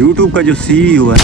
YouTube का जो CEO है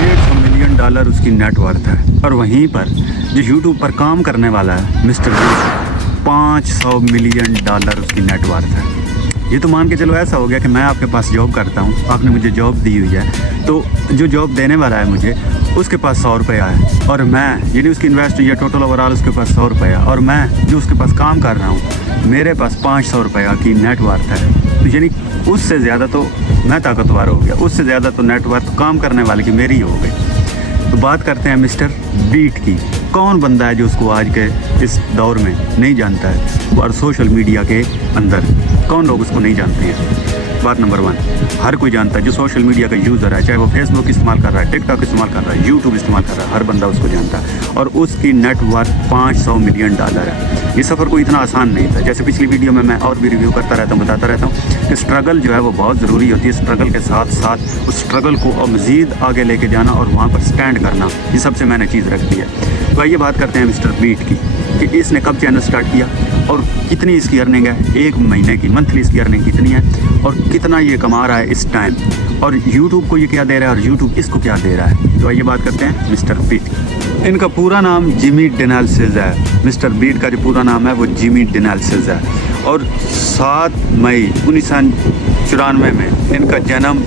$150 मिलियन उसकी नेट वर्थ है, और वहीं पर जो यूट्यूब पर काम करने वाला है मिस्टर बीस्ट, $500 मिलियन उसकी नेट वर्थ है। ये तो मान के चलो ऐसा हो गया कि मैं आपके पास जॉब करता हूँ, आपने मुझे जॉब दी हुई है, तो जो जॉब देने वाला है मुझे उसके पास 100 रुपया है, और मैं यानी उसकी इन्वेस्ट या टोटल ओवरऑल उसके पास 100 रुपया, और मैं जो उसके पास काम कर रहा हूँ मेरे पास 500 रुपया की नेट वर्थ है। तो यानी उससे ज़्यादा तो मैं ताकतवर हो गया, उससे ज़्यादा तो नेट वर्थ काम करने वाले की मेरी हो गई। तो बात करते हैं मिस्टर बीट की। कौन बंदा है जो उसको आज के इस दौर में नहीं जानता है, और सोशल मीडिया के अंदर कौन लोग उसको नहीं जानते हैं। बात नंबर 1, हर कोई जानता है जो सोशल मीडिया का यूज़र है, चाहे वो फेसबुक इस्तेमाल कर रहा है, टिकटॉक इस्तेमाल कर रहा है, यूट्यूब इस्तेमाल कर रहा है, हर बंदा उसको जानता है, और उसकी नेट वर्थ $500 मिलियन है। ये सफ़र कोई इतना आसान नहीं था। जैसे पिछली वीडियो में मैं और भी रिव्यू करता रहता हूँ, बताता रहता हूँ कि स्ट्रगल जो है वो बहुत ज़रूरी होती है। स्ट्रगल के साथ साथ उस स्ट्रगल को और मज़ीद आगे लेके जाना और वहाँ पर स्टैंड करना, ये सबसे मैंने चीज़ रख दी है। तो आइए बात करते हैं मिस्टर बीट की कि इसने कब चैनल स्टार्ट किया और कितनी इसकी अर्निंग है, एक महीने की मंथली इसकी अर्निंग कितनी है, और कितना ये कमा रहा है इस टाइम, और यूट्यूब को ये क्या दे रहा है और यूट्यूब इसको क्या दे रहा है। तो आइए बात करते हैं मिस्टर बीट। इनका पूरा नाम जिमी डेनाल्सिस है। मिस्टर बीट का जो पूरा नाम है वो जिमी डेनाल्सिस है, और 7 मई 1994 में इनका जन्म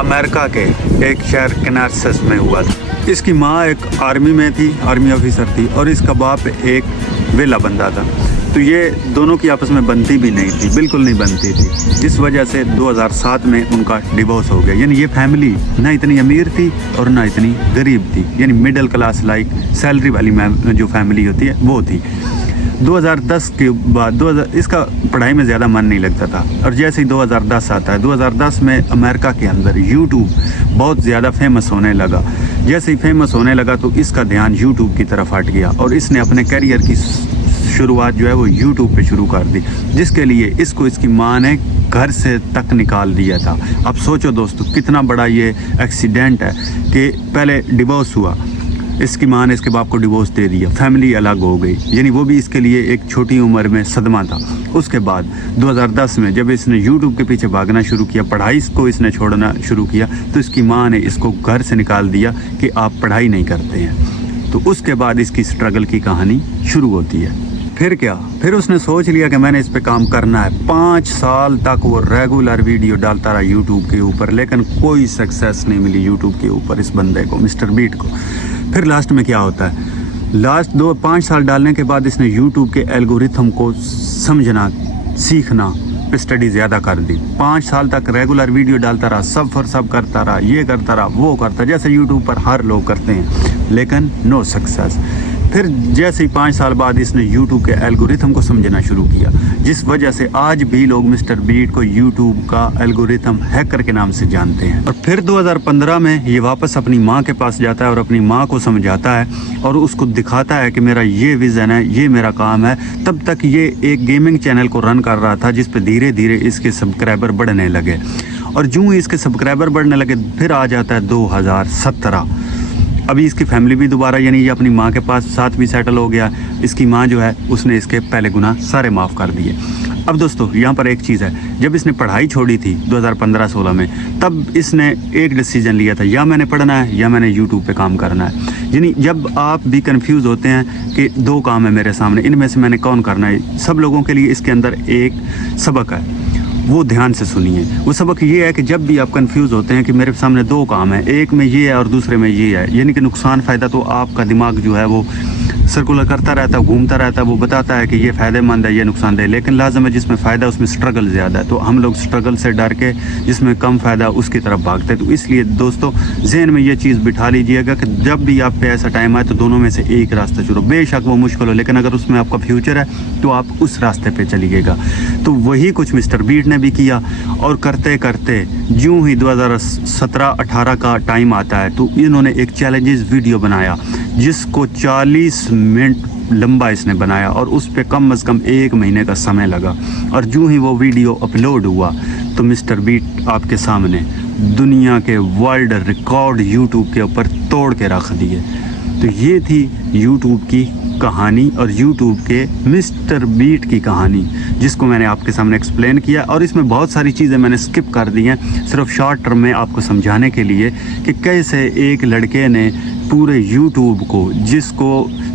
अमेरिका के एक शहर कैनारस में हुआ था। इसकी माँ एक आर्मी में थी, आर्मी ऑफिसर थी, और इसका बाप एक वेला बंदा था। तो ये दोनों की आपस में बनती भी नहीं थी, बिल्कुल नहीं बनती थी। इस वजह से 2007 में उनका डिवोर्स हो गया। यानी ये फैमिली ना इतनी अमीर थी और ना इतनी गरीब थी, यानी मिडिल क्लास लाइक सैलरी वाली जो फैमिली होती है वो थी। 2010 के बाद इसका पढ़ाई में ज़्यादा मन नहीं लगता था, और जैसे ही 2010 आता है, 2010 में अमेरिका के अंदर यूट्यूब बहुत ज़्यादा फेमस होने लगा। जैसे ही फेमस होने लगा तो इसका ध्यान यूट्यूब की तरफ हट गया, और इसने अपने करियर की शुरुआत जो है वो यूट्यूब पे शुरू कर दी, जिसके लिए इसको इसकी माँ ने घर से तक निकाल दिया था। अब सोचो दोस्तों कितना बड़ा ये एक्सीडेंट है कि पहले डिवोर्स हुआ, इसकी माँ ने इसके बाप को डिवोर्स दे दिया, फैमिली अलग हो गई, यानी वो भी इसके लिए एक छोटी उम्र में सदमा था। उसके बाद 2010 में जब इसने यूट्यूब के पीछे भागना शुरू किया, पढ़ाई को इसने छोड़ना शुरू किया, तो इसकी माँ ने इसको घर से निकाल दिया कि आप पढ़ाई नहीं करते हैं। तो उसके बाद इसकी स्ट्रगल की कहानी शुरू होती है। फिर क्या, फिर उसने सोच लिया कि मैंने इस पे काम करना है। 5 साल तक वो रेगुलर वीडियो डालता रहा यूट्यूब के ऊपर, लेकिन कोई सक्सेस नहीं मिली यूट्यूब के ऊपर इस बंदे को, मिस्टर बीट को। फिर लास्ट में क्या होता है, लास्ट 5 साल डालने के बाद इसने यूट्यूब के एल्गोरिथम को समझना, सीखना पे स्टडी ज़्यादा कर दी। 5 साल तक रेगुलर वीडियो डालता रहा, सब करता रहा, ये करता रहा, वो करता, जैसे यूट्यूब पर हर लोग करते हैं, लेकिन नो सक्सेस। फिर जैसे ही 5 साल बाद इसने यूट्यूब के एल्गोरिथम को समझना शुरू किया, जिस वजह से आज भी लोग मिस्टर बीट को यूट्यूब का एल्गोरिथम हैकर के नाम से जानते हैं। और फिर 2015 में ये वापस अपनी माँ के पास जाता है और अपनी माँ को समझाता है और उसको दिखाता है कि मेरा ये विज़न है, ये मेरा काम है। तब तक ये एक गेमिंग चैनल को रन कर रहा था, जिस पे धीरे धीरे इसके सब्सक्राइबर बढ़ने लगे, और जो ही इसके सब्सक्राइबर बढ़ने लगे फिर आ जाता है 2017। अभी इसकी फैमिली भी दोबारा, यानी ये अपनी माँ के पास साथ भी सेटल हो गया। इसकी माँ जो है उसने इसके पहले गुनाह सारे माफ़ कर दिए। अब दोस्तों यहाँ पर एक चीज़ है, जब इसने पढ़ाई छोड़ी थी 2015-16 में, तब इसने एक डिसीजन लिया था, या मैंने पढ़ना है या मैंने यूट्यूब पे काम करना है। यानी जब आप भी कंफ्यूज होते हैं कि 2 काम है मेरे सामने, इनमें से मैंने कौन करना है, सब लोगों के लिए इसके अंदर एक सबक है, वो ध्यान से सुनिए। वो सबक ये है कि जब भी आप कंफ्यूज होते हैं कि मेरे सामने 2 काम है, एक में ये है और दूसरे में ये है, यानी कि नुकसान फ़ायदा, तो आपका दिमाग जो है वो सर्कुलर करता रहता है, घूमता रहता है, वो बताता है कि ये फ़ायदेमंद है, ये नुकसानदेह। लेकिन लाजम है जिसमें फ़ायदा उसमें स्ट्रगल ज़्यादा है, तो हम लोग स्ट्रगल से डर के जिसमें कम फ़ायदा उसकी तरफ भागते हैं। तो इसलिए दोस्तों ज़हन में ये चीज़ बिठा लीजिएगा कि जब भी आप पे ऐसा टाइम आए तो दोनों में से एक रास्ता चुनो। बेशक वो मुश्किल हो, लेकिन अगर उसमें आपका फ्यूचर है तो आप उस रास्ते पर चलिएगा। तो वही कुछ मिस्टर बीट ने भी किया, और करते करते यूँ ही 2017-18 का टाइम आता है तो इन्होंने एक चैलेंजेस वीडियो बनाया, जिसको 40 मिनट लंबा इसने बनाया, और उस पे कम से कम 1 महीने का समय लगा। और जो ही वो वीडियो अपलोड हुआ तो मिस्टर बीट आपके सामने दुनिया के वर्ल्ड रिकॉर्ड यूट्यूब के ऊपर तोड़ के रख दिए। तो ये थी यूट्यूब की कहानी और यूट्यूब के मिस्टर बीट की कहानी, जिसको मैंने आपके सामने एक्सप्लेन किया। और इसमें बहुत सारी चीज़ें मैंने स्किप कर दी हैं सिर्फ शॉर्ट टर्म में आपको समझाने के लिए कि कैसे एक लड़के ने पूरे यूट्यूब को, जिसको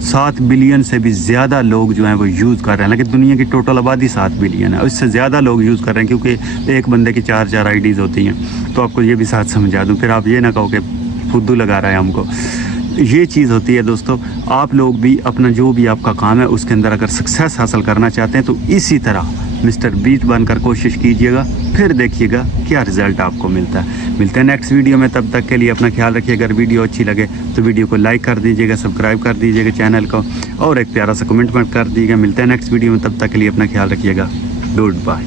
7 बिलियन से भी ज़्यादा लोग जो हैं वो यूज़ कर रहे हैं, लेकिन दुनिया की टोटल आबादी 7 बिलियन है, इससे ज़्यादा लोग यूज़ कर रहे हैं क्योंकि एक बंदे की 4 आईडीज़ होती हैं। तो आपको ये भी साथ समझा दूँ, फिर आप ये ना कहो कि फुद्दू लगा रहा है हमको। ये चीज़ होती है दोस्तों, आप लोग भी अपना जो भी आपका काम है उसके अंदर अगर सक्सेस हासिल करना चाहते हैं तो इसी तरह मिस्टर बीट बनकर कोशिश कीजिएगा, फिर देखिएगा क्या रिज़ल्ट आपको मिलता है। मिलते हैं नेक्स्ट वीडियो में, तब तक के लिए अपना ख्याल रखिए। अगर वीडियो अच्छी लगे तो वीडियो को लाइक कर दीजिएगा, सब्सक्राइब कर दीजिएगा चैनल को, और एक प्यारा सा कमेंट कर दीजिएगा। मिलते हैं नेक्स्ट वीडियो में, तब तक के लिए अपना ख्याल रखिएगा। Good bye.